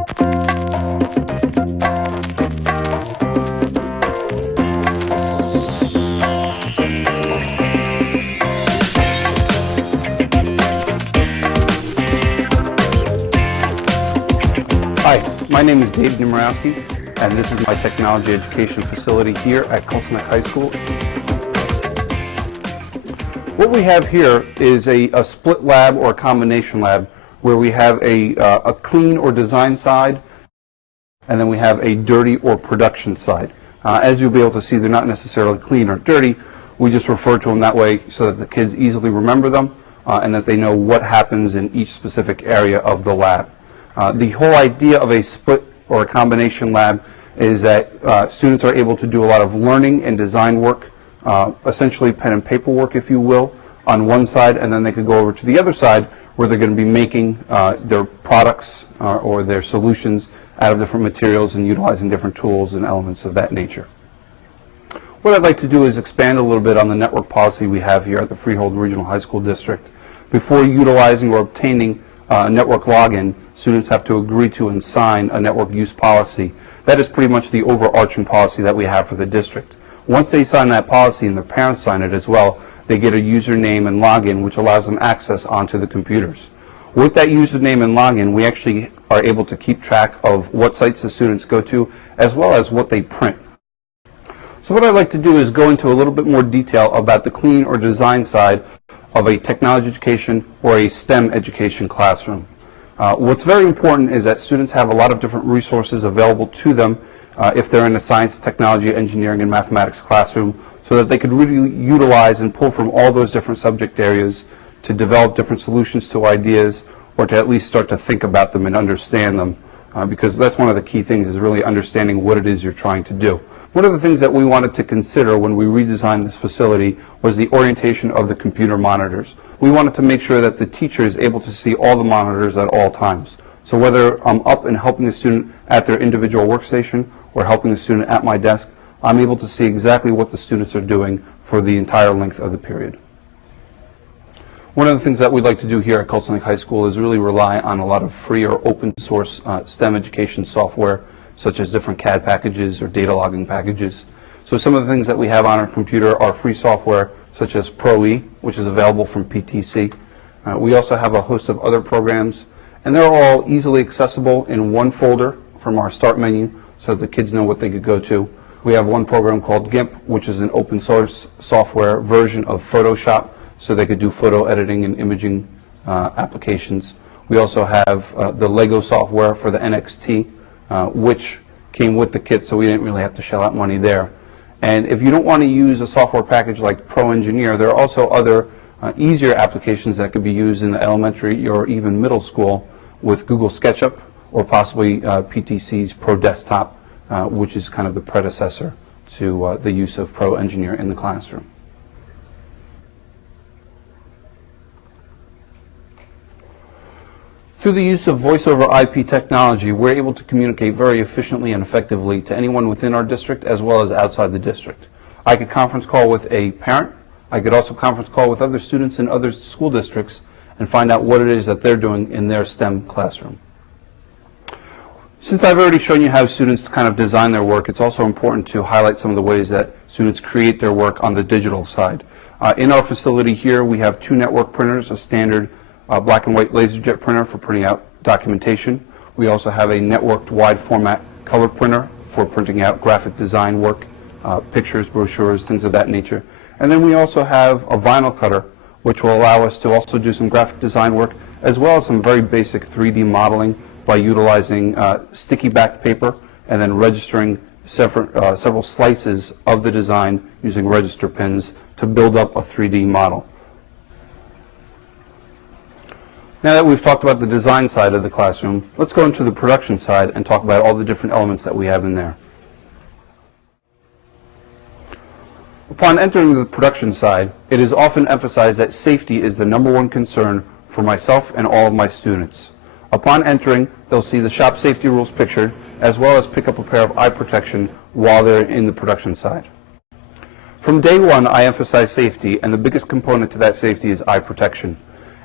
Hi, my name is Dave Nemrowski, and this is my technology education facility here at Colts Neck High School. What we have here is a split lab or a combination lab where we have a clean or design side, and then we have a dirty or production side. As you'll be able to see, they're not necessarily clean or dirty. We just refer to them that way so that the kids easily remember them and that they know what happens in each specific area of the lab. The whole idea of a split or a combination lab is that students are able to do a lot of learning and design work, essentially pen and paper work, if you will, on one side, and then they could go over to the other side where they're going to be making their products or their solutions out of different materials and utilizing different tools and elements of that nature. What I'd like to do is expand a little bit on the network policy we have here at the Freehold Regional High School District. Before utilizing or obtaining network login, students have to agree to and sign a network use policy. That is pretty much the overarching policy that we have for the district. Once they sign that policy and their parents sign it as well, they get a username and login which allows them access onto the computers. With that username and login, we actually are able to keep track of what sites the students go to as well as what they print. So what I'd like to do is go into a little bit more detail about the clean or design side of a technology education or a STEM education classroom. What's very important is that students have a lot of different resources available to them if they're in a science, technology, engineering, and mathematics classroom, so that they could really utilize and pull from all those different subject areas to develop different solutions to ideas, or to at least start to think about them and understand them, because that's one of the key things, is really understanding what it is you're trying to do. One of the things that we wanted to consider when we redesigned this facility was the orientation of the computer monitors. We wanted to make sure that the teacher is able to see all the monitors at all times. So whether I'm up and helping a student at their individual workstation or helping a student at my desk, I'm able to see exactly what the students are doing for the entire length of the period. One of the things that we'd like to do here at Colts Neck High School is really rely on a lot of free or open source STEM education software, such as different CAD packages or data logging packages. So some of the things that we have on our computer are free software, such as Pro-E, which is available from PTC. We also have a host of other programs, and they're all easily accessible in one folder from our start menu, so that the kids know what they could go to. We have one program called GIMP, which is an open source software version of Photoshop, so they could do photo editing and imaging applications. We also have the Lego software for the NXT, which came with the kit, so we didn't really have to shell out money there. And if you don't want to use a software package like Pro Engineer, there are also other easier applications that could be used in the elementary or even middle school with Google SketchUp, or possibly PTC's Pro Desktop, which is kind of the predecessor to the use of Pro Engineer in the classroom. Through the use of voice over IP technology, we're able to communicate very efficiently and effectively to anyone within our district as well as outside the district. I could conference call with a parent. I could also conference call with other students in other school districts and find out what it is that they're doing in their STEM classroom. Since I've already shown you how students kind of design their work, it's also important to highlight some of the ways that students create their work on the digital side. In our facility here, we have 2 network printers, a standard black and white LaserJet printer for printing out documentation. We also have a networked wide format color printer for printing out graphic design work, pictures, brochures, things of that nature. And then we also have a vinyl cutter, which will allow us to also do some graphic design work, as well as some very basic 3D modeling by utilizing sticky backed paper and then registering several slices of the design using register pins to build up a 3D model. Now that we've talked about the design side of the classroom, let's go into the production side and talk about all the different elements that we have in there. Upon entering the production side, it is often emphasized that safety is the #1 concern for myself and all of my students. Upon entering, they'll see the shop safety rules pictured, as well as pick up a pair of eye protection while they're in the production side. From day one, I emphasize safety, and the biggest component to that safety is eye protection.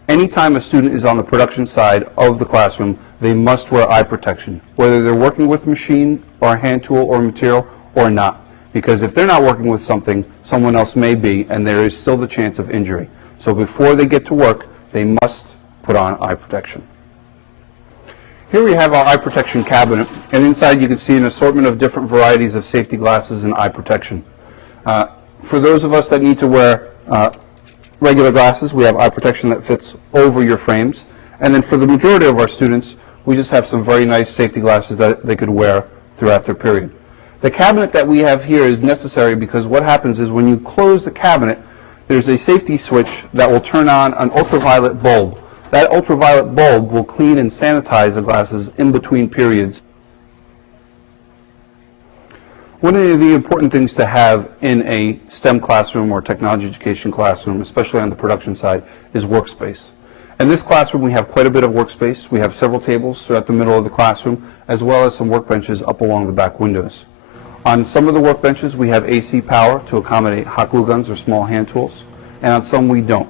Anytime a student is on the production side of the classroom, they must wear eye protection, whether they're working with machine or a hand tool or material or not. Because if they're not working with something, someone else may be, and there is still the chance of injury. So before they get to work, they must put on eye protection. Here we have our eye protection cabinet, and inside you can see an assortment of different varieties of safety glasses and eye protection. For those of us that need to wear regular glasses, we have eye protection that fits over your frames. And then for the majority of our students, we just have some very nice safety glasses that they could wear throughout their period. The cabinet that we have here is necessary because what happens is when you close the cabinet, there's a safety switch that will turn on an ultraviolet bulb. That ultraviolet bulb will clean and sanitize the glasses in between periods. One of the important things to have in a STEM classroom or technology education classroom, especially on the production side, is workspace. In this classroom, we have quite a bit of workspace. We have several tables throughout the middle of the classroom, as well as some workbenches up along the back windows. On some of the workbenches, we have AC power to accommodate hot glue guns or small hand tools, and on some we don't.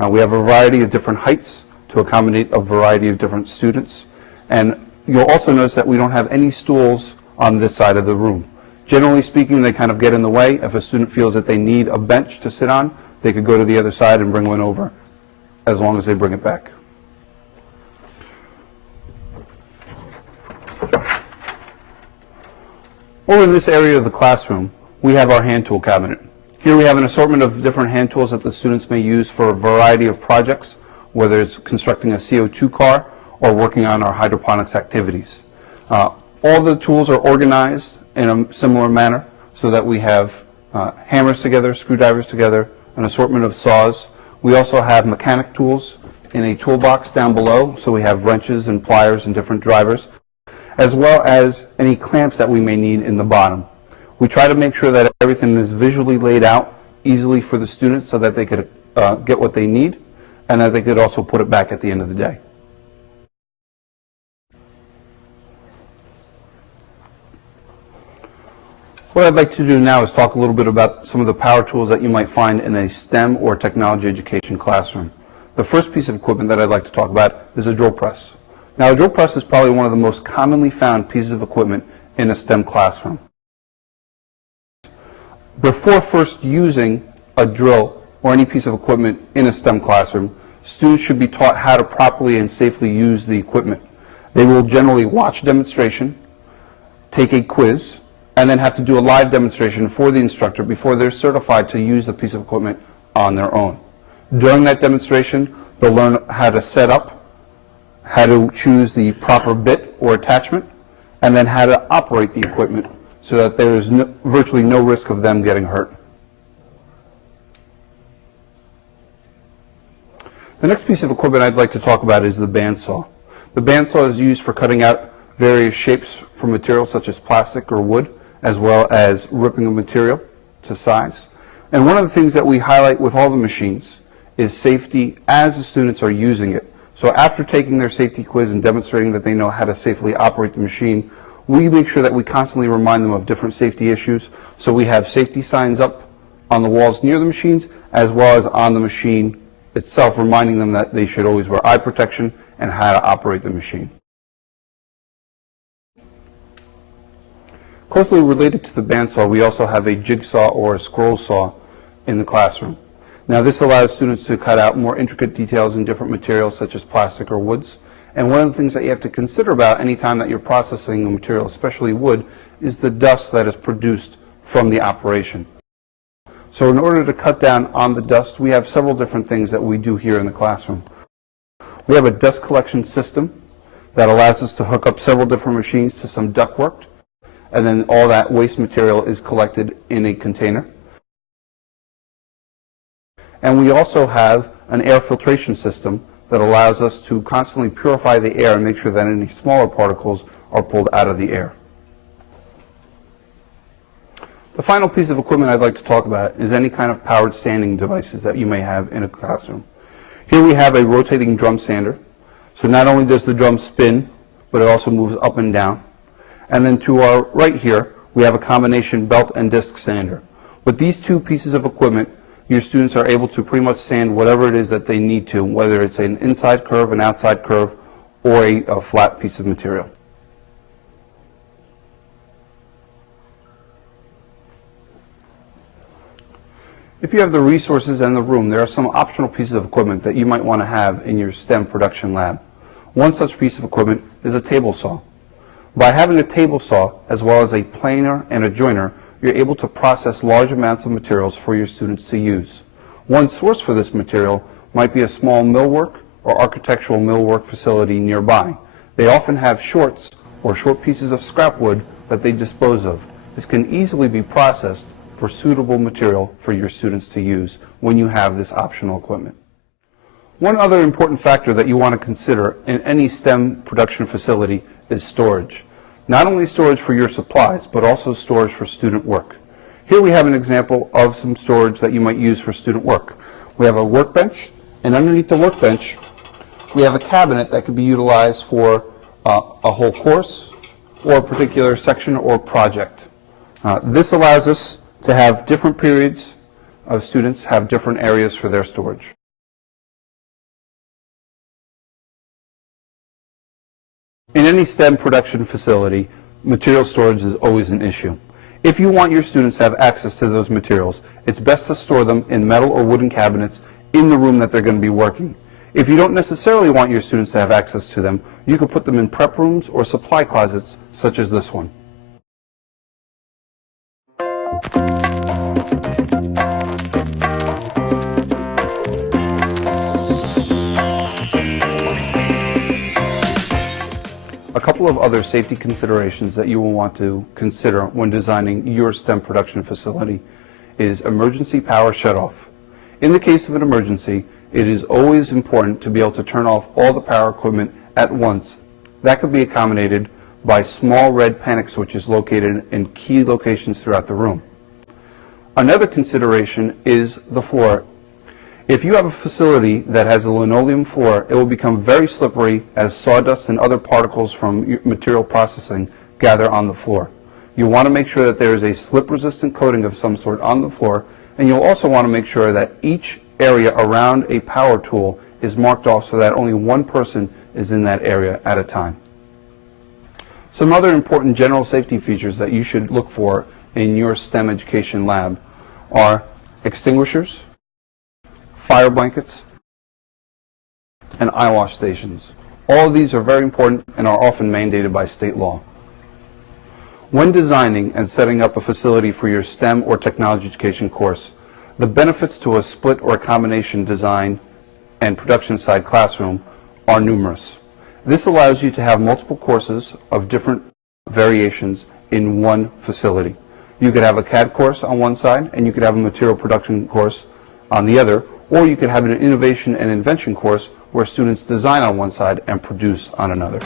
We have a variety of different heights to accommodate a variety of different students, and you'll also notice that we don't have any stools on this side of the room. Generally speaking, they kind of get in the way. If a student feels that they need a bench to sit on, they could go to the other side and bring one over, as long as they bring it back. Over in this area of the classroom, we have our hand tool cabinet. Here we have an assortment of different hand tools that the students may use for a variety of projects, whether it's constructing a CO2 car or working on our hydroponics activities. All the tools are organized in a similar manner so that we have hammers together, screwdrivers together, an assortment of saws. We also have mechanic tools in a toolbox down below, so we have wrenches and pliers and different drivers, as well as any clamps that we may need in the bottom. We try to make sure that everything is visually laid out easily for the students so that they could get what they need and that they could also put it back at the end of the day. What I'd like to do now is talk a little bit about some of the power tools that you might find in a STEM or technology education classroom. The first piece of equipment that I'd like to talk about is a drill press. Now, a drill press is probably one of the most commonly found pieces of equipment in a STEM classroom. Before first using a drill or any piece of equipment in a STEM classroom, students should be taught how to properly and safely use the equipment. They will generally watch a demonstration, take a quiz, and then have to do a live demonstration for the instructor before they're certified to use the piece of equipment on their own. During that demonstration, they'll learn how to set up, how to choose the proper bit or attachment, and then how to operate the equipment so that there is virtually no risk of them getting hurt. The next piece of equipment I'd like to talk about is the bandsaw. The bandsaw is used for cutting out various shapes from materials such as plastic or wood, as well as ripping of material to size. And one of the things that we highlight with all the machines is safety as the students are using it. So after taking their safety quiz and demonstrating that they know how to safely operate the machine, we make sure that we constantly remind them of different safety issues. So we have safety signs up on the walls near the machines, as well as on the machine itself, reminding them that they should always wear eye protection and how to operate the machine. Closely related to the bandsaw, we also have a jigsaw or a scroll saw in the classroom. Now, this allows students to cut out more intricate details in different materials such as plastic or woods. And one of the things that you have to consider about any time that you're processing a material, especially wood, is the dust that is produced from the operation. So in order to cut down on the dust, we have several different things that we do here in the classroom. We have a dust collection system that allows us to hook up several different machines to some ductwork, and then all that waste material is collected in a container. And we also have an air filtration system that allows us to constantly purify the air and make sure that any smaller particles are pulled out of the air. The final piece of equipment I'd like to talk about is any kind of powered sanding devices that you may have in a classroom. Here we have a rotating drum sander. So not only does the drum spin, but it also moves up and down. And then to our right here, we have a combination belt and disc sander. With these two pieces of equipment, your students are able to pretty much sand whatever it is that they need to, whether it's an inside curve, an outside curve, or a flat piece of material. If you have the resources and the room, there are some optional pieces of equipment that you might want to have in your STEM production lab. One such piece of equipment is a table saw. By having a table saw, as well as a planer and a joiner, you're able to process large amounts of materials for your students to use. One source for this material might be a small millwork or architectural millwork facility nearby. They often have short pieces of scrap wood that they dispose of. This can easily be processed for suitable material for your students to use when you have this optional equipment. One other important factor that you want to consider in any STEM production facility is storage. Not only storage for your supplies, but also storage for student work. Here we have an example of some storage that you might use for student work. We have a workbench, and underneath the workbench, we have a cabinet that could be utilized for a whole course or a particular section or project. This allows us to have different periods of students have different areas for their storage. In any STEM production facility, material storage is always an issue. If you want your students to have access to those materials, it's best to store them in metal or wooden cabinets in the room that they're going to be working. If you don't necessarily want your students to have access to them, you could put them in prep rooms or supply closets such as this one. A couple of other safety considerations that you will want to consider when designing your STEM production facility is emergency power shutoff. In the case of an emergency, it is always important to be able to turn off all the power equipment at once. That could be accommodated by small red panic switches located in key locations throughout the room. Another consideration is the floor. If you have a facility that has a linoleum floor, it will become very slippery as sawdust and other particles from material processing gather on the floor. You'll want to make sure that there is a slip-resistant coating of some sort on the floor, and you'll also want to make sure that each area around a power tool is marked off so that only one person is in that area at a time. Some other important general safety features that you should look for in your STEM education lab are extinguishers, fire blankets, and eye wash stations. All of these are very important and are often mandated by state law. When designing and setting up a facility for your STEM or technology education course, the benefits to a split or a combination design and production side classroom are numerous. This allows you to have multiple courses of different variations in one facility. You could have a CAD course on one side, and you could have a material production course on the other, or you could have an innovation and invention course where students design on one side and produce on another.